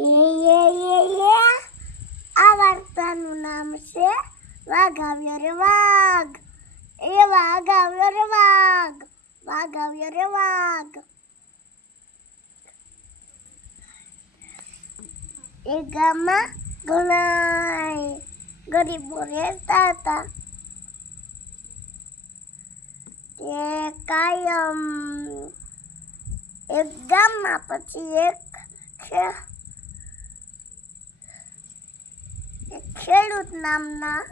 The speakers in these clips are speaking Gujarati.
ये આ વાર્તાનું નામ છે વાઘ આવ્યો રે વાઘ. એ વાઘ આવ્યો રે વાઘ, વાઘ આવ્યો રે વાઘ. એ ગામમાં ઘણા ગરીબો રહેતા હતા. તે કાયમ એક ગામમાં પછી એક ખેડૂત નામના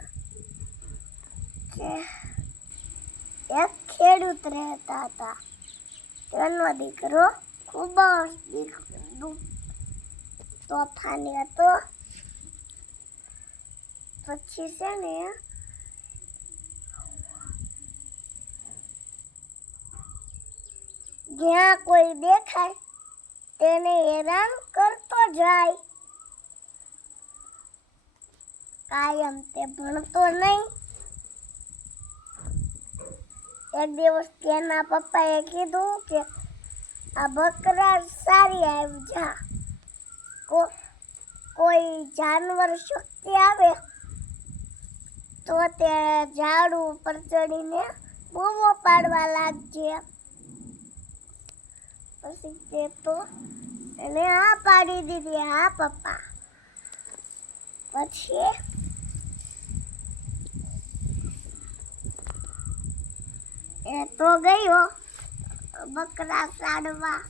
એક ખેડૂત રહેતા હતા. તેનો દીકરો ખૂબ જ તોફાની હતો. પછી છે ને જ્યાં કોઈ દેખાય તેને હેરાન કરતો જાય. કાયમ તે ભણતો નહીં. એક દિવસ તેના પપ્પાએ કીધું કે આ બકરા સારી આવી જા. કોઈ જાનવર શક્તિ આવે તો તે ઝાડ ઉપર ચડીને બૂમો પાડવા લાગજે. પછી તે તો એને હા પાડી દીધી. હા પપ્પા. પછી એ તો ગયો બકરા સાડવા.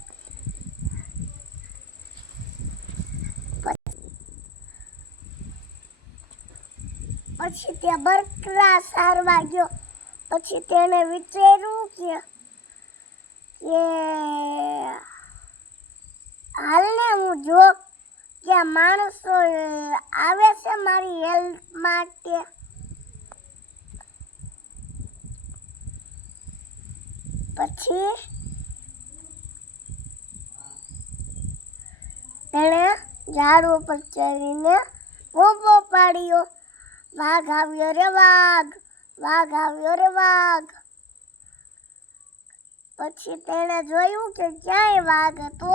પછી તે બકરા સારવા ગયો. પછી તેને વિચાર્યું કે હાલને હું જો કે માણસો આવે છે મારી હેલ્પ માટે. પછી તેણે ઝાડ ઉપર ચડીને બૂમો પાડ્યો. વાઘ આવ્યો રે વાઘ, વાઘ આવ્યો રે વાઘ. પછી તેણે જોયું કે ક્યાંય વાઘ હતો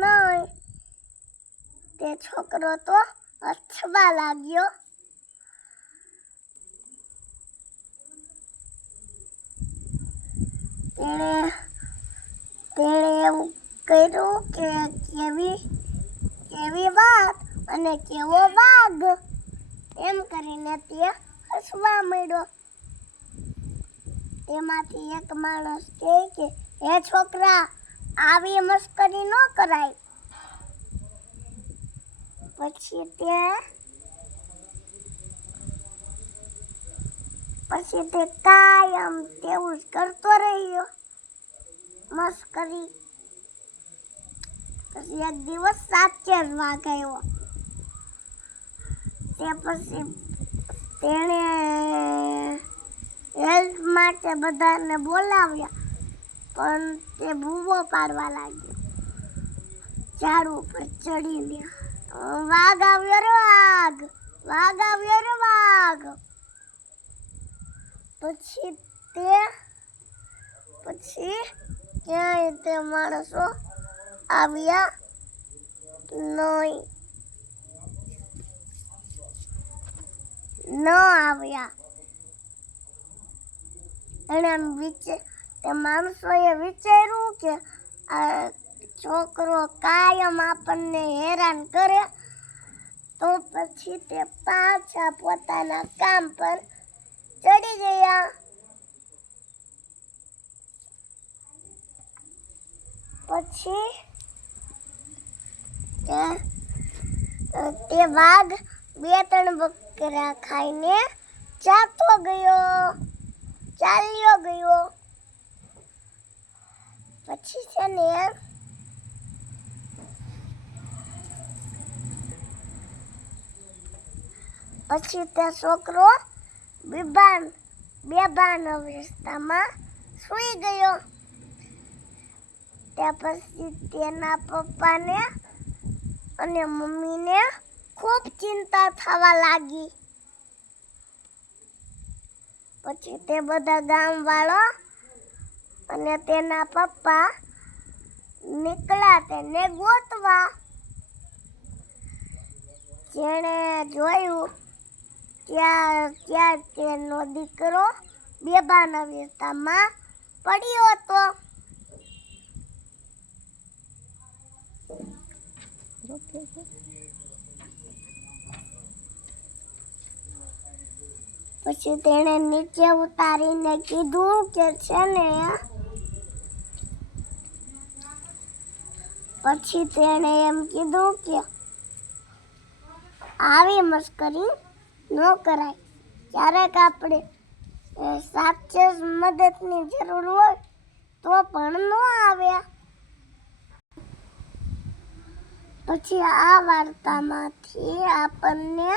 નહીં. તે છોકરો તો હસવા લાગ્યો. તેણે એવું કર્યું કે કેવી વાત અને કેવો વાઘ એમ કરીને તે હસવા માંડ્યો. તેમાંથી એક માણસ કહે કે હે છોકરા, આવી મસ્કરી ન કરાય. પછી તે કાયમ તેવું જ કરતો રહ્યો મસ્કરી. પછી એક દિવસ સાચે જ વાઘ આવ્યો. તે પછી તેણે હેલ્પ માટે બધાને બોલાવ્યા. પણ તે બૂમો પાડવા લાગ્યો ઝાડ ઉપર ચડીને. વાઘ આવ્યો રે વાઘ, વાઘ આવ્યો રે વાઘ. પછી ક્યાંય તે માણસો આવ્યા નહીં. ન આવ્યા. તે માણસોએ વિચાર્યું કે આ છોકરો કાયમ આપણને હેરાન કરે. તો પછી તે પાછા પોતાના કામ પર ચડી ગયા. પછી તે વાઘ 2-3 બકરા ખાઈને ચાલ્યો ગયો. પછી છે ને પછી તે છોકરો બેભાન અવસ્થામાં સૂઈ ગયો. ત્યાં પછી તેના પપ્પાને અને મમ્મીને ખૂબ ચિંતા થવા લાગી. પછી તે બધા ગામવાળા અને તેના પપ્પા નીકળ્યા તેને ગોતવા. જેણે જોયું ત્યાં તેનો દીકરો બેભાન અવસ્થામાં પડ્યો હતો. પછી તેણે નીચે ઉતારીને કીધું કે છે ને પછી તેણે એમ કીધું કે આવી મસ્કરી ન કરાય. ક્યારેક આપણે સાચે મદદની જરૂર હોય તો પણ ન આવે. પછી આ વાર્તામાંથી આપણને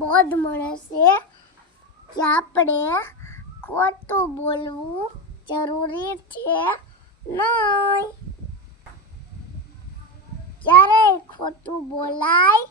બોધ મળે છે કે આપણે ખોટું બોલવું જરૂરી છે નહીં. ક્યારેય ખોટું બોલાય